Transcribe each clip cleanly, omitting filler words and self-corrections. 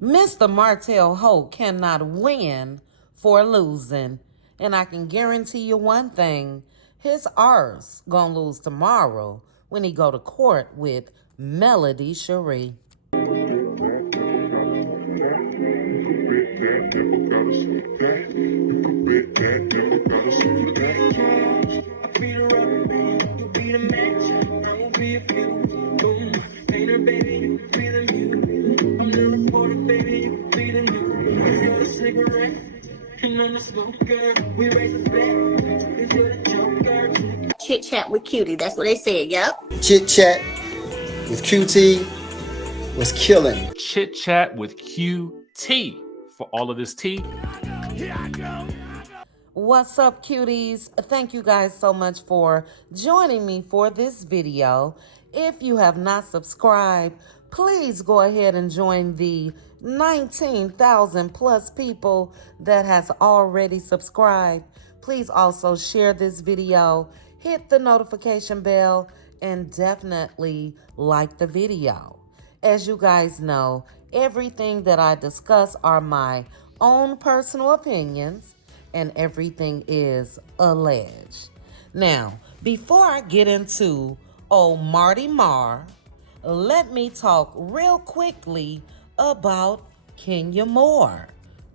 Mr. Martell Holt cannot win for losing. And I can guarantee you one thing, his arse gonna lose tomorrow when he go to court with Melody Cherie. Chit chat with cutie. That's what they said. Yep. Chit chat with QT was killing. Chit chat with QT for all of this tea. Here I go. What's up, cuties? Thank you guys so much for joining me for this video. If you have not subscribed, please go ahead and join the 19,000 plus people that has already subscribed. Please also share this video, hit the notification bell, and definitely like the video. As you guys know, everything that I discuss are my own personal opinions, and everything is alleged. Now, before I get into Marty Marr, let me talk real quickly about Kenya Moore.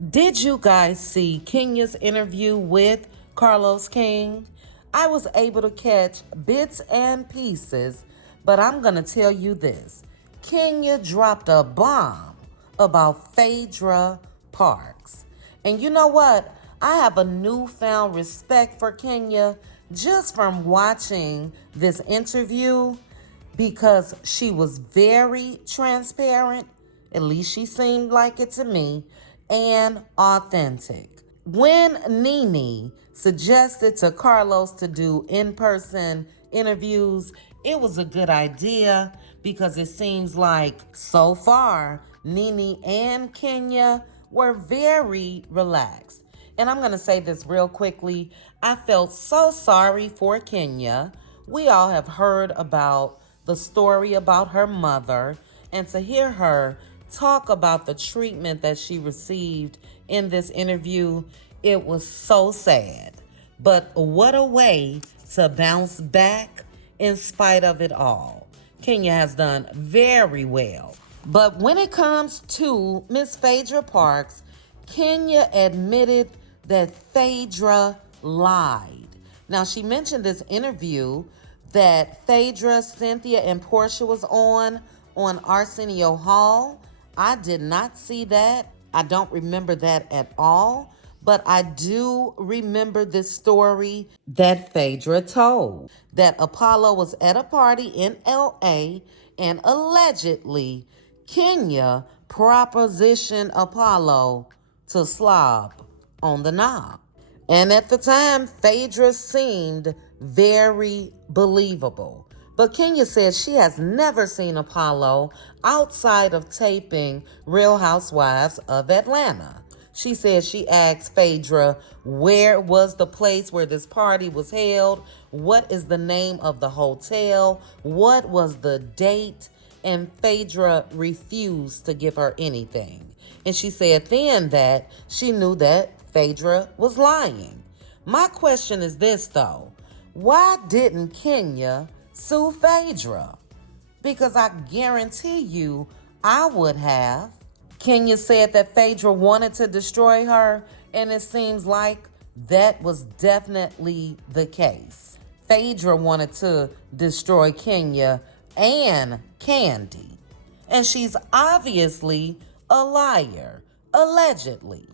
Did you guys see Kenya's interview with Carlos King? I was able to catch bits and pieces, but I'm gonna tell you this. Kenya dropped a bomb about Phaedra Parks. And you know what? I have a newfound respect for Kenya just from watching this interview because she was very transparent, at least she seemed like it to me, and authentic. When Nene suggested to Carlos to do in-person interviews, it was a good idea because it seems like so far Nene and Kenya were very relaxed. And I'm going to say this real quickly. I felt so sorry for Kenya. We all have heard about the story about her mother, and to hear her talk about the treatment that she received in this interview, it was so sad. But what a way to bounce back in spite of it all. Kenya has done very well. But when it comes to Miss Phaedra Parks, Kenya admitted that Phaedra lied. Now, she mentioned this interview that Phaedra, Cynthia, and Portia was on Arsenio Hall. I did not see that. I don't remember that at all. But I do remember this story that Phaedra told, that Apollo was at a party in LA and allegedly Kenya propositioned Apollo to slob on the knob. And at the time, Phaedra seemed very believable. But Kenya said she has never seen Apollo outside of taping Real Housewives of Atlanta. She said she asked Phaedra where was the place where this party was held, what is the name of the hotel, what was the date, and Phaedra refused to give her anything. And she said then that she knew that Phaedra was lying. My question is this though, why didn't Kenya sue Phaedra? Because I guarantee you I would have. Kenya said that Phaedra wanted to destroy her, and it seems like that was definitely the case. Phaedra wanted to destroy Kenya and Candy. And she's obviously a liar, allegedly.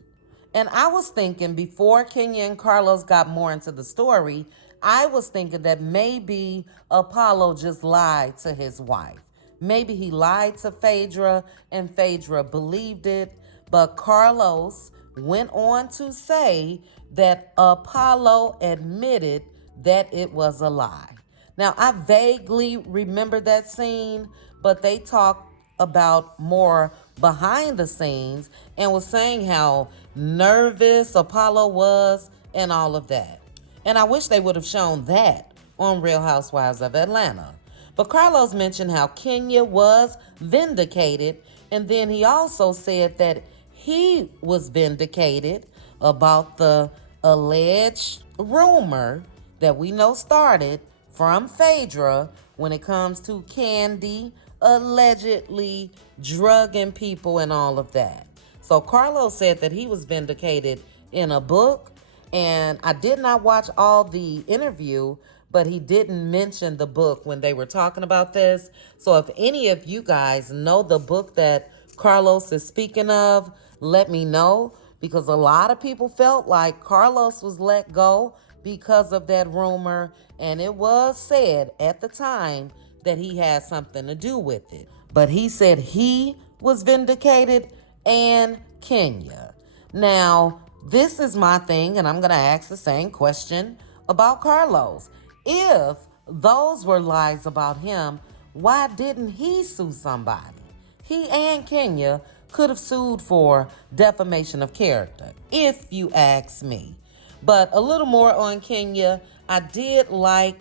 And I was thinking before Kenya and Carlos got more into the story, I was thinking that maybe Apollo just lied to his wife. Maybe he lied to Phaedra and Phaedra believed it, but Carlos went on to say that Apollo admitted that it was a lie. Now, I vaguely remember that scene, but they talked about more behind the scenes and was saying how nervous Apollo was and all of that. And I wish they would have shown that on Real Housewives of Atlanta. But Carlos mentioned how Kenya was vindicated And then he also said that he was vindicated about the alleged rumor that we know started from Phaedra when it comes to Candy allegedly drugging people and all of that. So Carlos said that he was vindicated in a book, and I did not watch all the interview, but he didn't mention the book when they were talking about this. So if any of you guys know the book that Carlos is speaking of, let me know, because a lot of people felt like Carlos was let go because of that rumor, and it was said at the time that he had something to do with it. But he said he was vindicated and Kenya. Now, this is my thing, and I'm going to ask the same question about Carlos. If those were lies about him, why didn't he sue somebody? He and Kenya could have sued for defamation of character, if you ask me. But a little more on Kenya. I did like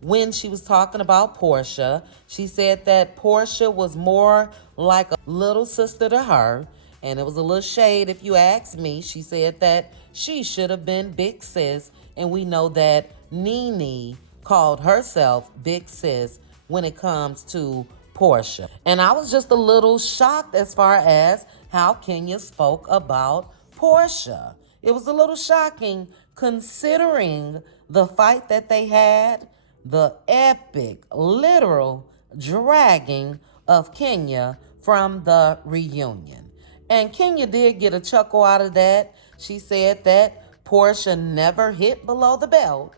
when she was talking about Portia. She said that Portia was more like a little sister to her, and it was a little shade if you ask me. She said that she should have been Big Sis, and we know that Nene called herself Big Sis when it comes to Portia. And I was just a little shocked as far as how Kenya spoke about Portia. It was a little shocking considering the fight that they had, the epic, literal dragging of Kenya from the reunion. And Kenya did get a chuckle out of that. She said that Portia never hit below the belt.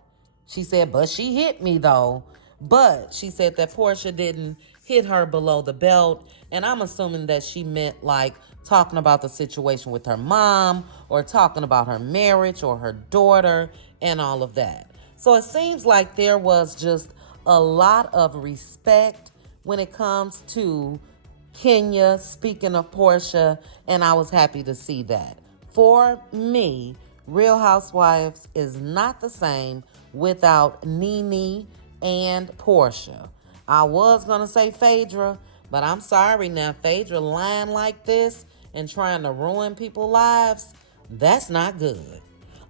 She said, but she hit me though. But she said that Portia didn't hit her below the belt. And I'm assuming that she meant like talking about the situation with her mom or talking about her marriage or her daughter and all of that. So it seems like there was just a lot of respect when it comes to Kenya speaking of Portia, and I was happy to see that. For me, Real Housewives is not the same without Nene and Portia. I was going to say Phaedra, but I'm sorry now. Phaedra lying like this and trying to ruin people's lives, that's not good.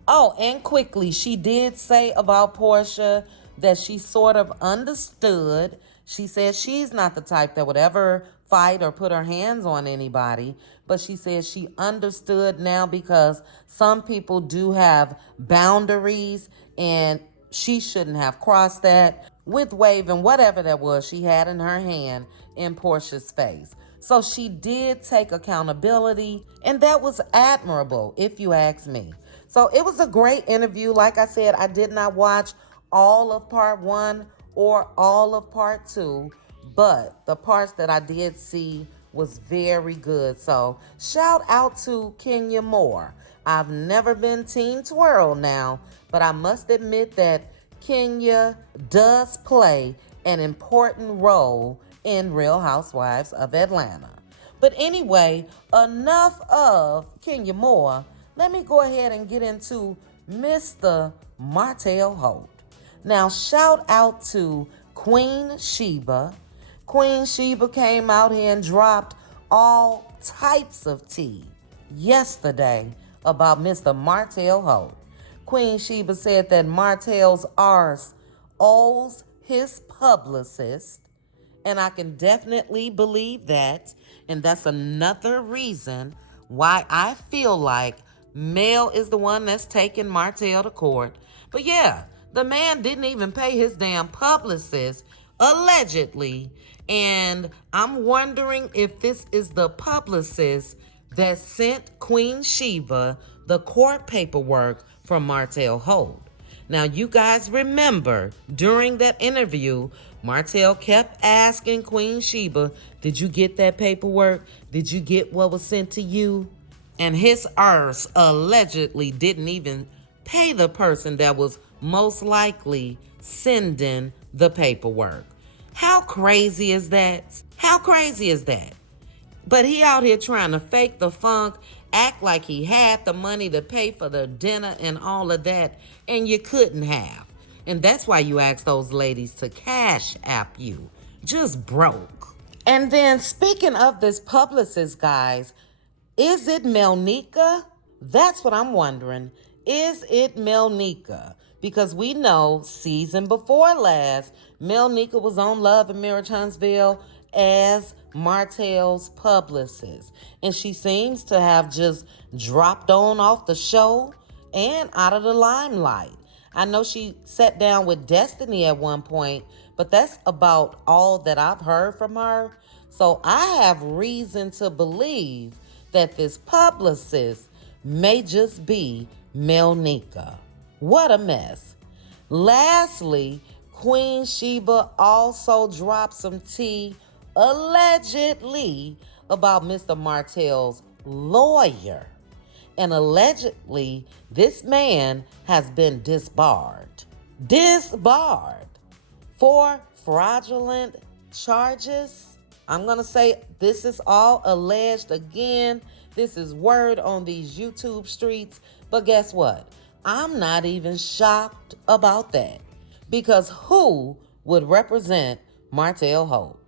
Oh, and quickly, she did say about Portia that she sort of understood. She said she's not the type that would ever fight or put her hands on anybody, but she said she understood now because some people do have boundaries and she shouldn't have crossed that with waving whatever that was she had in her hand in Portia's face. So she did take accountability, and that was admirable, if you ask me. So it was a great interview. Like I said, I did not watch all of part 1 or all of part 2, but the parts that I did see was very good. So shout out to Kenya Moore. I've never been Team Twirl now, but I must admit that Kenya does play an important role in Real Housewives of Atlanta. But anyway, enough of Kenya Moore. Let me go ahead and get into Mr. Martell Holt. Now, shout out to Queen Sheba. Queen Sheba came out here and dropped all types of tea yesterday about Mr. Martell Holt. Queen Sheba said that Martell's arse owes his publicist, and I can definitely believe that. And that's another reason why I feel like Mel is the one that's taking Martell to court. But yeah, the man didn't even pay his damn publicist, allegedly. And I'm wondering if this is the publicist that sent Queen Sheba the court paperwork from Martell Holt. Now, you guys remember during that interview, Martell kept asking Queen Sheba, did you get that paperwork? Did you get what was sent to you? And his arse allegedly didn't even pay the person that was most likely sending the paperwork. How crazy is that? How crazy is that? But he out here trying to fake the funk, act like he had the money to pay for the dinner and all of that, and you couldn't have. And that's why you asked those ladies to Cashapp you. Just broke. And then speaking of this publicist, guys, is it Melnica? That's what I'm wondering. Is it Melnica? Because we know season before last, Melnica was on Love and Marriage Huntsville as Martell's publicist. And she seems to have just dropped on off the show and out of the limelight. I know she sat down with Destiny at one point, but that's about all that I've heard from her. So I have reason to believe that this publicist may just be Melnica. What a mess. Lastly, Queen Sheba also dropped some tea, allegedly, about Mr. Martell's lawyer. And allegedly, this man has been disbarred for fraudulent charges. I'm going to say this is all alleged again. This is word on these YouTube streets. But guess what? I'm not even shocked about that. Because who would represent Martell Holt?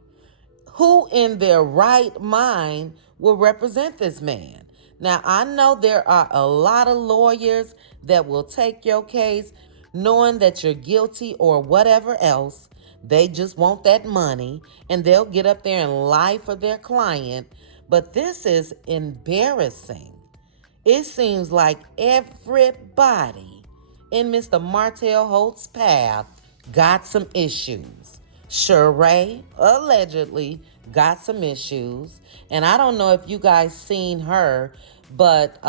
Who in their right mind will represent this man? Now, I know there are a lot of lawyers that will take your case knowing that you're guilty or whatever else. They just want that money and they'll get up there and lie for their client. But this is embarrassing. It seems like everybody in Mr. Martell Holt's path got some issues. Sheree allegedly got some issues. And I don't know if you guys seen her, but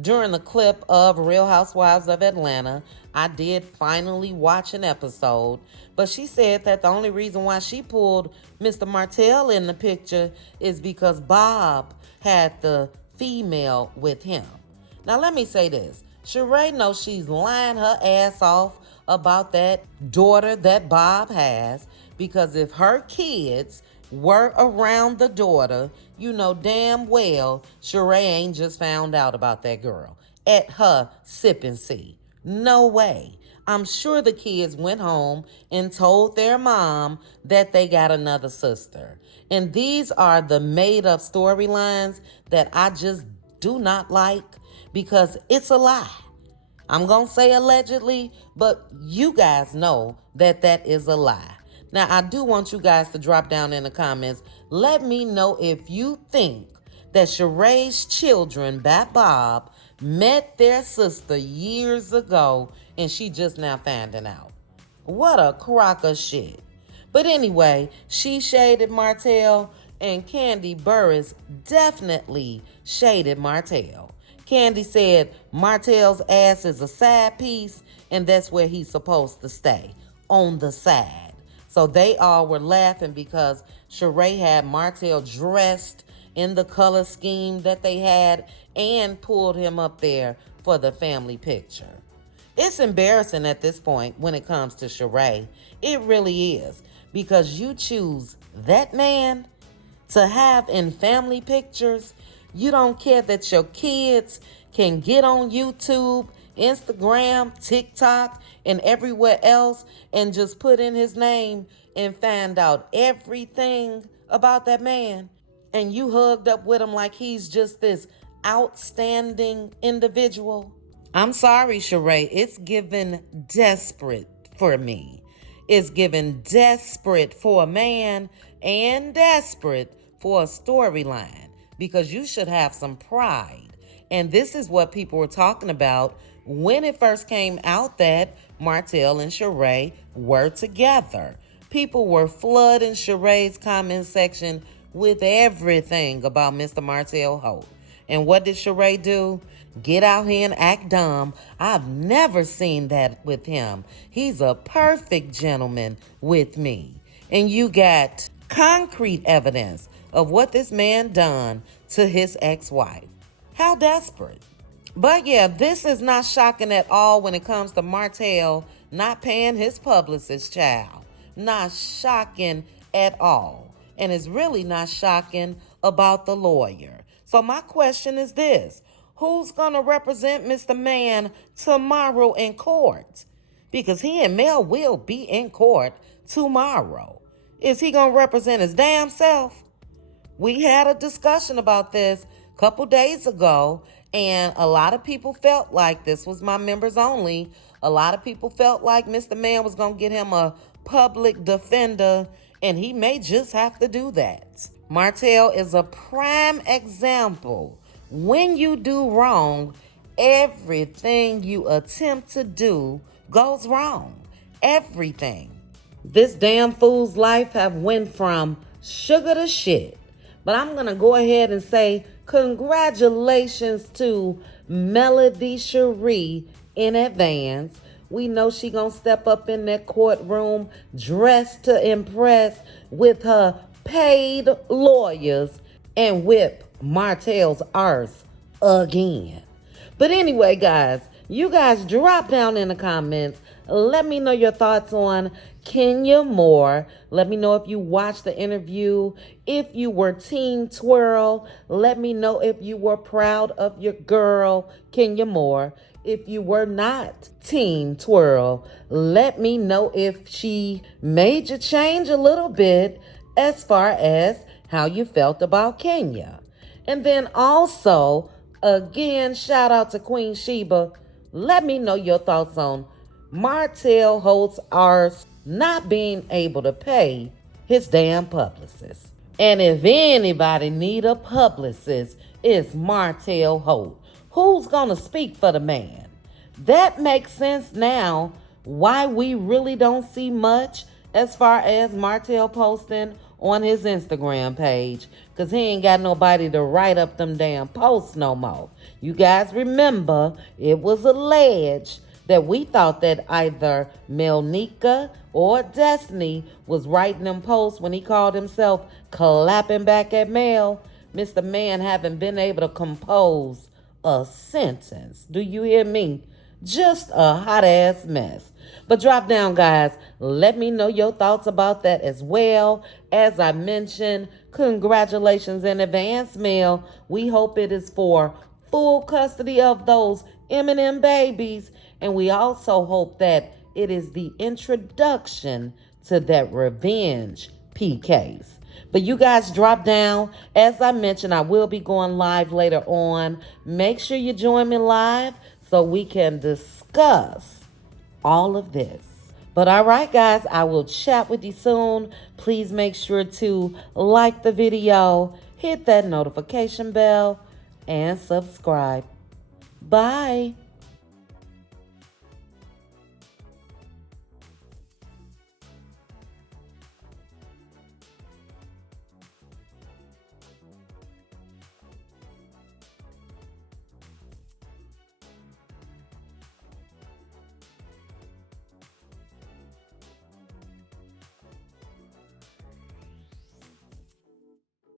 during the clip of Real Housewives of Atlanta, I did finally watch an episode. But she said that the only reason why she pulled Mr. Martell in the picture is because Bob had the female with him. Now let me say this. Sheree knows she's lying her ass off about that daughter that Bob has, because if her kids were around the daughter, you know damn well Sheree ain't just found out about that girl at her sipping seat. No way. I'm sure the kids went home and told their mom that they got another sister. And these are the made-up storylines that I just do not like, because it's a lie. I'm going to say allegedly, but you guys know that that is a lie. Now, I do want you guys to drop down in the comments. Let me know if you think that Sheree's children, Bat Bob, met their sister years ago and she just now finding out. What a crock of shit. But anyway, she shaded Martell, and Candy Burris definitely shaded Martell. Candy said Martell's ass is a side piece, and that's where he's supposed to stay, on the side. So they all were laughing because Sheree had Martell dressed in the color scheme that they had and pulled him up there for the family picture. It's embarrassing at this point when it comes to Sheree. It really is, because you choose that man to have in family pictures. You don't care that your kids can get on YouTube, Instagram, TikTok, and everywhere else and just put in his name and find out everything about that man. And you hugged up with him like he's just this outstanding individual. I'm sorry, Sheree. It's given desperate for me. It's given desperate for a man and desperate for a storyline, because you should have some pride. And this is what people were talking about when it first came out that Martell and Sheree were together. People were flooding Sheree's comment section with everything about Mr. Martell Holt. And what did Sheree do? Get out here and act dumb. I've never seen that with him. He's a perfect gentleman with me. And you got concrete evidence of what this man done to his ex-wife. How desperate. But yeah, this is not shocking at all when it comes to Martell not paying his publicist, child. Not shocking at all. And it's really not shocking about the lawyer. So my question is this. Who's going to represent Mr. Man tomorrow in court? Because he and Mel will be in court tomorrow. Is he going to represent his damn self? We had a discussion about this a couple days ago, and a lot of people felt like this was my members only. A lot of people felt like Mr. Man was going to get him a public defender, and he may just have to do that. Martell is a prime example. When you do wrong, everything you attempt to do goes wrong. Everything. This damn fool's life have went from sugar to shit. But I'm going to go ahead and say congratulations to Melody Cherie in advance. We know she going to step up in that courtroom dressed to impress with her paid lawyers and whip Martell's arse again. But anyway, guys, you guys drop down in the comments. Let me know your thoughts on Kenya Moore. Let me know if you watched the interview. If you were Team Twirl, let me know if you were proud of your girl, Kenya Moore. If you were not Team Twirl, let me know if she made you change a little bit as far as how you felt about Kenya. And then also, again, shout out to Queen Sheba. Let me know your thoughts on Martell Holt's arse not being able to pay his damn publicist. And if anybody need a publicist, it's Martell Holt. Who's gonna speak for the man? That makes sense now why we really don't see much as far as Martell posting on his Instagram page, because he ain't got nobody to write up them damn posts no more. You guys remember, it was alleged that we thought that either Melnika or Destiny was writing them posts when he called himself clapping back at Mel. Mr. Man haven't been able to compose a sentence. Do you hear me? Just a hot ass mess. But drop down, guys. Let me know your thoughts about that as well. As I mentioned, congratulations in advance, Mel. We hope it is for full custody of those Eminem babies. And we also hope that it is the introduction to that revenge P case. But you guys drop down. As I mentioned, I will be going live later on. Make sure you join me live so we can discuss all of this. But all right, guys, I will chat with you soon. Please make sure to like the video, hit that notification bell, and subscribe. Bye.